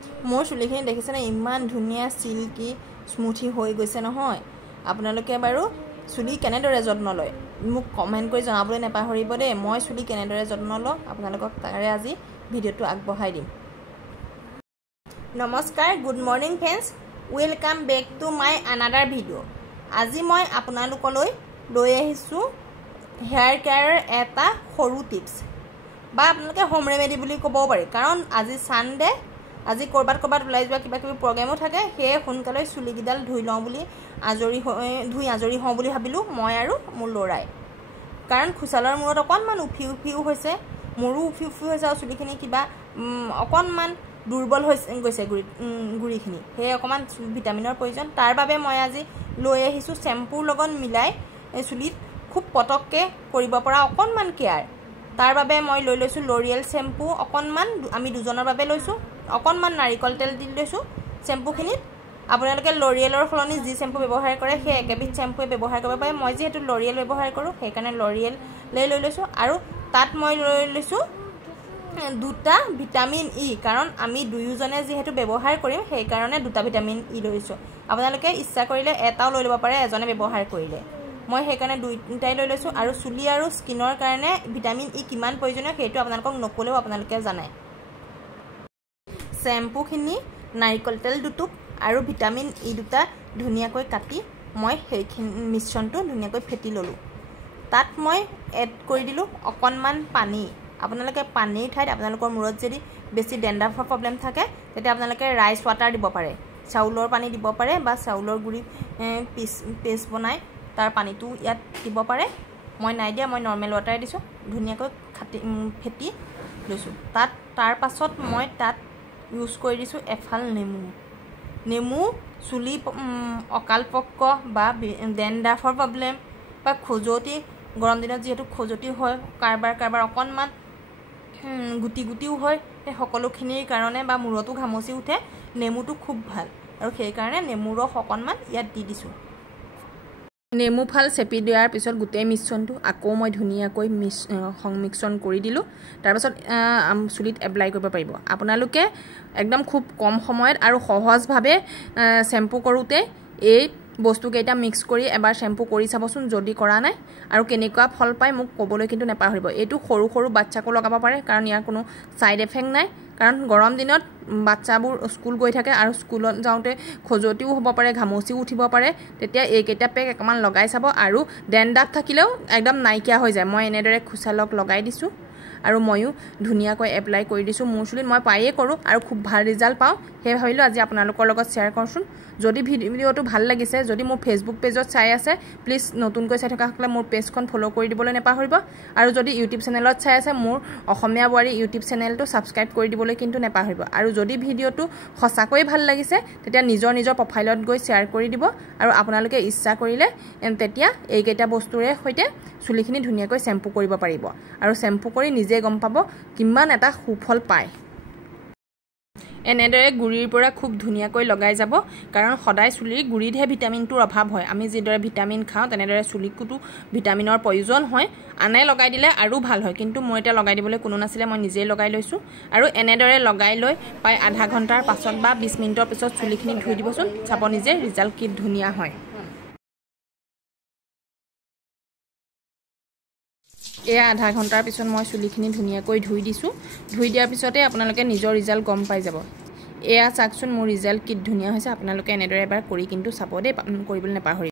মোৰ চুলিখিনি দেখিছেনে ইমান ধুনীয়া সিল্কি স্মুথি হৈ গৈছে নহয় আপোনালোকে বাৰু চুলি কেনেদৰে যত্ন লয় মোক কমেন্ট কৰি জনাবলৈ নেপাহৰিব দেই মই চুলি কেনেদৰে যত্ন লওঁ আপোনালোকক তাৰে আজি ভিডিওটো আগবঢ়াই দিম নমস্কাৰ good morning friends welcome back to my another video আজি মই আপোনালোকলৈ লৈ আহিছো হেয়াৰ কেয়াৰৰ এটা সৰু টিপছ বা আপোনালোকে হোম ৰেমেডি বুলি ক'ব পাৰি কাৰণ আজি সানডে আজি কৰবাত ওলাই যোৱা কিবা কিবি প্ৰগ্ৰামো থাকে হে সোনকালে চুলি গিডাল ধুই লওঁ বুলি আজৰি হওঁ বুলি ভাবিলো মই আৰু মোৰ লৰাই কাৰণ খুসালৰ মূৰত অকনমান উফি হৈছে মোৰো উফি হৈছে আৰু চুলিখিনি কিবা অকনমান দুৰ্বল গৈছে গুৰিখিনি হে অকমান ভিটামিনৰ প্ৰয়োজন তাৰ বাবে মই আজি লৈ আহিছো শ্যাম্পুৰ লগত মিলাই চুলিত খুব পটককে কৰিব পৰা অকনমান কেয়াৰ তাৰ বাবে মই লৈ লৈছো লৰিয়েল শ্যাম্পু অকনমান আমি দুজনৰ বাবে লৈছো অকনমান নাৰিকল তেল দি লৈছো শ্যাম্পুখিনিত আপোনালোকে লৰিয়েলৰ ফলনি যি শ্যাম্পু ব্যৱহাৰ কৰে সেই একেবিধ শ্যাম্পুৱে ব্যৱহাৰ কৰিব পাৰে মই যেহেতু লৰিয়েল ব্যৱহাৰ কৰো সেইকাৰণে লৰিয়েল লৈ লৈছো আৰু তাত মই লৈ লৈছো দুটা ভিটামিন ই কাৰণ আমি দুয়োজনে যেহেতু ব্যৱহাৰ কৰিম সেই কাৰণে দুটা ভিটামিন ই লৈছো আপোনালোকে ইচ্ছা কৰিলে এটাও লৈ ল'ব পাৰে এজনে ব্যৱহাৰ কৰিলে মই সেইকাৰণে দুইটাই লৈ লৈছো আৰু চুলি আৰু স্কিনৰ কাৰণে ভিটামিন ই কিমান প্ৰয়োজনীয় সেইটো আপোনালোকক নকলেও আপোনালোকে জানে শ্যাম্পুখিনি নাৰিকল তেল দুটুক আৰু ভিটামিন ই দুটা ধুনিয়াকৈ কাটি মই সেইখিনি মিশ্ৰণটো ধুনিয়াকৈ ফেটি ললো তাত মই এড কৰি দিলো অকনমান পানী আপোনালোকে পানীৰ ঠাইত আপোনালোকৰ মূৰত যদি বেছি ডেন্ড্ৰাফৰ প্ৰবলেম থাকে তেতিয়া আপোনালোকে ৰাইস ওয়াটাৰ দিব পাৰে চাউলৰ পানী দিব পাৰে বা চাউলৰ গুৰি পেষ্ট বনাই তাৰ পানীটো ইয়াত দিব পাৰে মই নাই দিয়া মই নৰমেল ওয়াটাৰ দিছো ধুনিয়াকৈ ফেটি লৈছো তাৰ পাছত মই তাত ইউজ কৰি দিছো এফাল নেমু চুলি অকালপক্ক বা ডেন্ড্ৰাফৰ প্ৰবলেম বা খজতি গৰম দিনত যেহেতু খজতি হয় কাৰবাৰ অকনমান গুটিও হয় সেই সকলোখিনিৰ কাৰণে বা মূৰতো ঘামচি উঠে নেমুটো খুব ভাল আৰু সেই কাৰণে নেমুৰ ৰস অকনমান ইয়াত দি দিছো নেমু ফাল চেপি দিয়াৰ পিছত গুটেই মিশ্ৰণটো আকৌ মই ধুনিয়াকৈ সংমিশ্ৰণ কৰি দিলো তাৰ পাছত চুলিত এপ্লাই কৰিব পাৰিব আপোনালোকে একদম খুব কম সময়ত আৰু সহজভাৱে শ্যাম্পু কৰোতে এই বস্তু কেইটা মিক্স কৰি এবাৰ শ্যাম্পু কৰি চাবচোন যদি কৰা নাই আৰু কেনেকুৱা ফল পায় মোক ক'বলৈ কিন্তু নেপাহৰিব এইটো সৰু বাচ্চাকো লগাব পাৰে কাৰণ ইয়াৰ কোনো সাইড এফেক্ট নাই কাৰণ গৰম দিনত বাচ্চাবোৰ স্কুল গৈ থাকে আৰু স্কুলত যাওঁতে খজতিও হ'ব পাৰে ঘামচিও উঠিব পাৰে তেতিয়া এই কেইটা পেক একমান লগাই চাব আৰু ডেন্ড্ৰাফ থাকিলেও একদম নাইকিয়া হৈ যায় মই এনেদৰে খুসালক লগাই দিছো আৰু ময়ো ধুনিয়াকৈ এপ্লাই কৰি দিছো মোৰ চুলিত মই পায়ে কৰো আৰু খুব ভাল ৰিজাল্ট পাও হে ভাবিলো আজি আপোনালোকৰ লগত শেয়াৰ কৰছুন যদি ভিডিওটো ভাল লাগিছে যদি মোৰ ফেসবুক পেজত চাই আছে প্লিজ নতুনকৈ চাই থকা সকলে মোৰ পেজখন ফলো কৰি দিবলৈ নেপাহৰিব আৰু যদি ইউটিউব চেনেলত চাই আছে মোৰ অসমীয়া বাৰী ইউটিউব চেনেলটো সাবস্ক্ৰাইব কৰি দিবলৈ কিন্তু নেপাহৰিব আৰু যদি ভিডিওটো সঁচাকৈ ভাল লাগিছে তেতিয়া নিজৰ প্ৰফাইলত গৈ শেয়াৰ কৰি দিব আৰু আপোনালোকে ইচ্ছা কৰিলে তেতিয়া এই কেইটা বস্তুৰে হৈতে চুলিখিনি ধুনিয়াকৈ শ্যাম্পু কৰিব পাৰিব আৰু শ্যাম্পু কৰি নিজে গম পাব কিমান এটা সুফল পায় এনেদৰে গুৰিৰ পৰা খুব ধুনিয়াকৈ লগাই যাব কাৰণ সদায় চুলিৰ গুৰিতহে ভিটামিনটোৰ অভাৱ হয় আমি যিদৰে ভিটামিন খাওঁ তেনেদৰে চুলিকটো ভিটামিনৰ প্ৰয়োজন হয় আনে লগাই দিলে আৰু ভাল হয় কিন্তু মই এটা লগাই দিবলৈ কোনো নাছিলে মই নিজে লগাই লৈছো আৰু এনেদৰে লগাই লৈ প্ৰায় আধা ঘণ্টাৰ পাছত বা 20 মিনিটৰ পিছত চুলিখিনি ধুই দিবচোন চাব নিজে ৰিজাল্ট কি ধুনিয়া হয় এয়া আধা ঘণ্টাৰ পিছত মই চুলিখিনি ধুনিয়াকৈ ধুই দিছো ধুই দিয়াৰ পিছতে আপোনালোকে নিজৰ ৰিজাল্ট গম পাই যাব এয়া চাকচোন মোৰ ৰিজাল্ট কি ধুনিয়া হৈছে আপোনালোকে এনেদৰে এবাৰ কৰি কিন্তু চাব দে কৰিবলৈ নেপাহৰিব